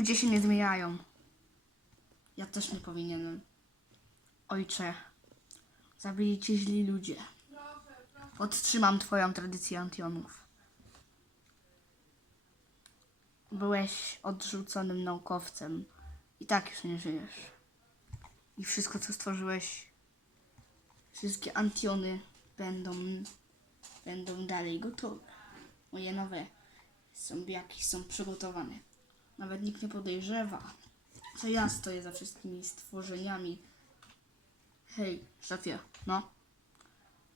Ludzie się nie zmieniają. Ja też nie powinienem. Ojcze, zabili cię źli ludzie. Podtrzymam twoją tradycję Antionów. Byłeś odrzuconym naukowcem. I tak już nie żyjesz. I wszystko, co stworzyłeś, wszystkie Antiony będą, będą dalej gotowe. Moje nowe zombiaki są przygotowane. Nawet nikt nie podejrzewa, że ja stoję za wszystkimi stworzeniami. Hej, szefie, no.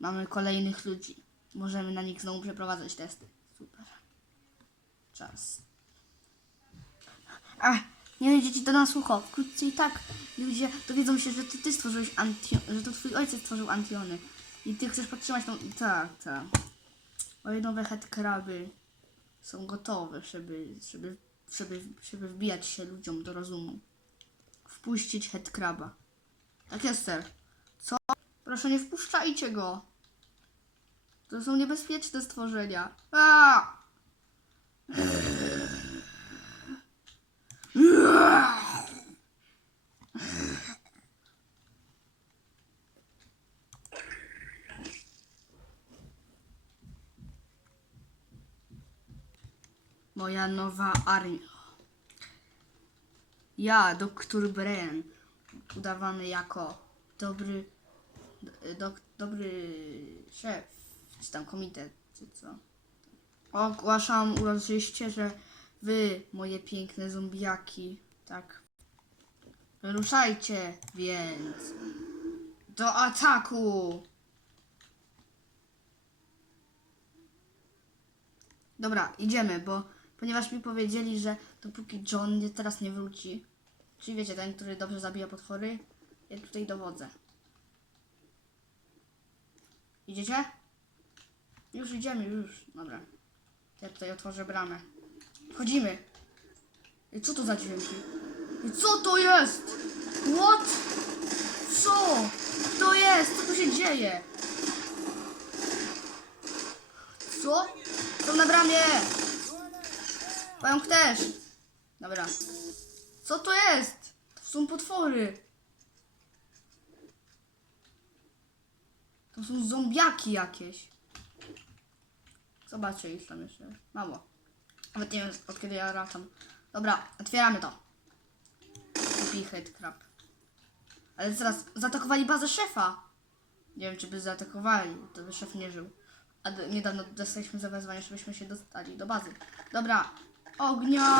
Mamy kolejnych ludzi. Możemy na nich znowu przeprowadzać testy. Super. Czas. Nie będziecie to na sucho. Wkrótce i tak ludzie dowiedzą się, że ty, ty stworzyłeś Antion, że to twój ojciec stworzył Antiony. I ty chcesz podtrzymać tą... Tak, tak. Moje nowe headcraby są gotowe, żeby, żeby, żeby, żeby wbijać się ludziom do rozumu. Wpuścić headcraba. Tak jest, ser. Co? Proszę, nie wpuszczajcie go. To są niebezpieczne stworzenia. A! Moja nowa armia. Ja, doktor Bren, udawany jako dobry, do, dobry szef, czy tam komitet, czy co. Ogłaszam uroczyście, że wy, moje piękne zombiaki, tak, wyruszajcie więc do ataku! Dobra, idziemy, bo ponieważ mi powiedzieli, że dopóki John nie, teraz nie wróci, czyli wiecie, ten, który dobrze zabija potwory, ja tutaj dowodzę. Idziecie? Już idziemy, już. Dobra. Ja tutaj otworzę bramę. Wchodzimy. I co to za dźwięki? I co to jest? What? Co? To jest? Co tu się dzieje? Co? Są na bramie! Pająk też! Dobra. Co to jest? To są potwory. To są zombiaki jakieś. Zobaczcie ich tam jeszcze. Mało. Nawet nie wiem od kiedy ja wracam. Dobra, otwieramy to. Kupi headcrab. Ale zaraz zaatakowali bazę szefa. Nie wiem, czy by zaatakowali, to by szef nie żył. A niedawno dostaliśmy zawezwanie, żebyśmy się dostali do bazy. Dobra, ognia!